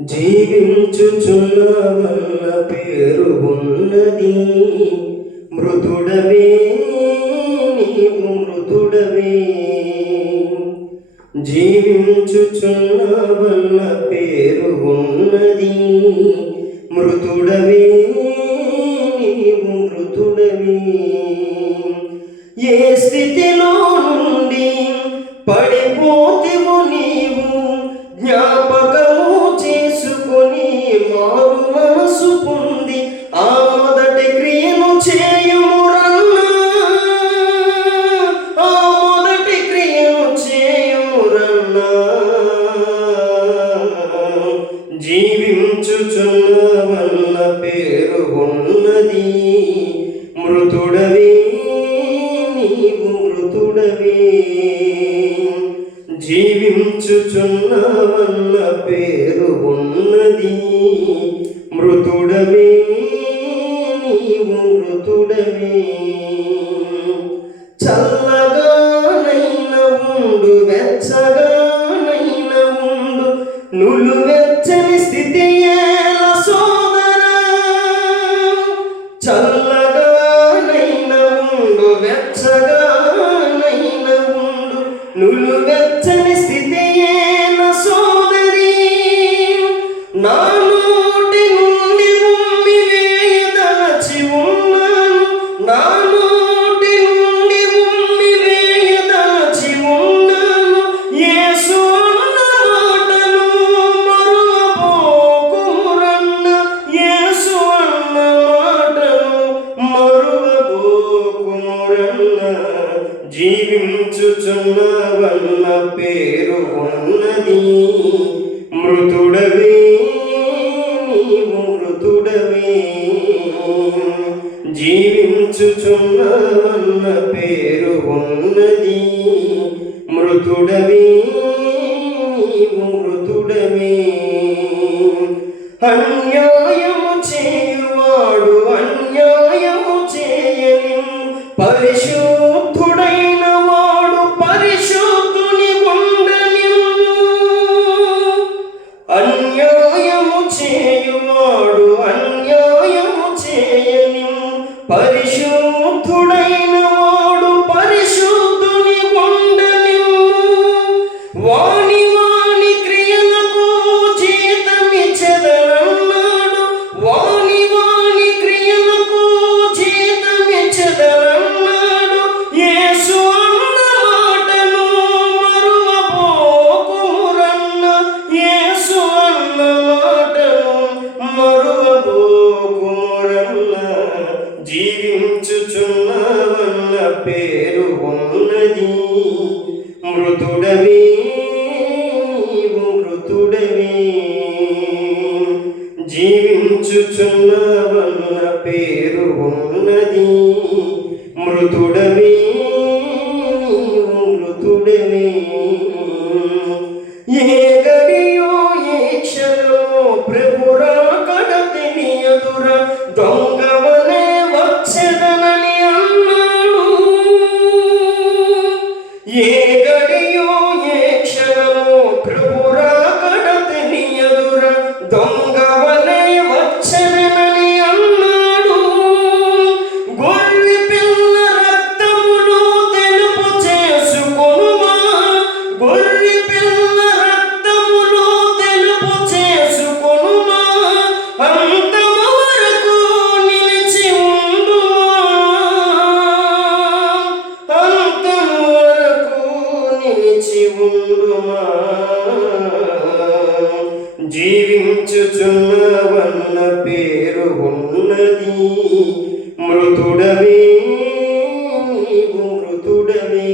జీవించుచున్నావన్న పేరు ఉన్నది. మృతుడవే నీవు మృతుడవే. జీవించుచున్నావన్న పేరు ఉన్నది. మృతుడవే నీవు మృతుడవే. ఏ స్థితిలో నుండి పడిపోతివు నీవు జ్ఞాపకము చేసుకొని మారు మనసు పొంది ఆ మొదటి క్రియను చేయురన్నా. ఆ మొదటి క్రియను చేయురన్నా. జీవించుచున్నవన్న పేరు ఉన్నది. మృతుడవే నీవు మృతుడవే. జీవించుచున్నవన్న పేరు ఉన్నది. మృతుడవే నీవు మృతుడవే. చల్లగానైన ఉండు వెచ్చగానైన ఉండు నులువెచ్చని స్థితి ఏల సోదరా. చల్లగానైన ఉండు వెచ్చగానైన ఉండు నులువెచ్చని స్థితి ఏల సోదరి. నా నోటి నుండి ఉమ్మి వేయదలచి ఉన్నాను. నా నోటి నుండి ఉమ్మి వేయదలచి ఉన్నాను. యేసు అన్న మాటను మరువబోకురన్న. యేసు అన్న మాటను మరువబోకురన్న. జీవించుచున్నవన్న పేరు ఉన్నది. మృతుడవే నీవు మృతుడవే. జీవించుచున్నవన్న పేరు ఉన్నది. మృతుడవే నీవు మృతుడవే. అన్యాయము చేయువాడు అన్యాయము చేయని. పరిశుద్ధుడైన వాడు పరిశుద్ధుని ఉండని. అన్యాయము చేయువాడు అన్యాయము చేయని. పరిశుద్ధుడైన వాడు పరిశుద్ధుని ఉండని. వాని వాని క్రియలకు జీతమిచ్చెదనన్నాడు. వాని వాని క్రియలకు జీతమిచ్చెదనన్నాడు. యేసు అన్న మాటను మరువబోకురన్న. యేసు అన్న మాటను మరువబోకురన్న. జీవించుచున్నవన్న పేరు ఉన్నది. మృతుడవే నీవు మృతుడవే. జీవించుచున్నవన్న పేరు ఉన్నది. మృతుడవే నీవు మృతుడవే. ఏ గడియో ఏ క్షణమో ప్రభురాకడ తెలియదుర. దొంగవనే వచ్చెదనని అన్నాడు. ఏ గడియో ఏ క్షణమో ప్రభురాకడ తెలియదుర. దొంగవనే వచ్చెదనని అన్నాడు. గొర్రె పిల్ల రక్తమును తెలుపు చేసుకొనుమా. గొర్రె పిల్ల రక్తమును తెలుపు చేసుకొనుమా. అంతము వరకు నిలిచి ఉండుమా. అంతము వరకు నిలిచి ఉండుమా. జీవించుచున్నవన్న పేరు ఉన్నది. మృతుడవే నీవు మృతుడవే.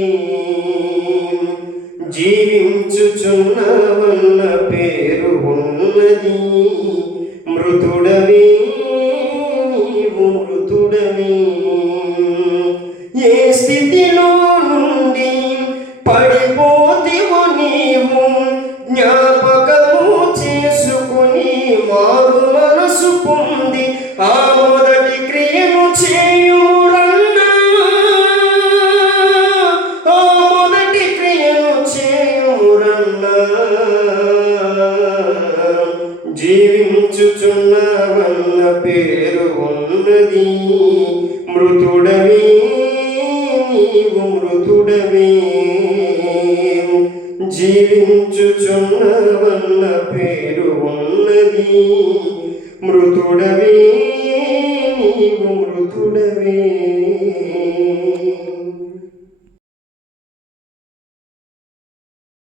జీవించుచున్నవన్న పేరు ఉన్నది. మృతుడవే నీవు మృతుడవే. ఏ స్థితిలో నుండి పడిపోతివు నీవు జ్ఞాపకము చేసుకుని మారు మనసు పొంది ఆ మొదటి క్రియను చేయురన్నా. ఆ మొదటి క్రియను చేయురన్నా. జీవించుచున్నావన్న పేరు ఉన్నది. మృతుడవే నీవు మృతుడవే, జీవించుచున్నావన్న పేరు ఉన్నది. మృతుడవే నీవు మృతుడవే.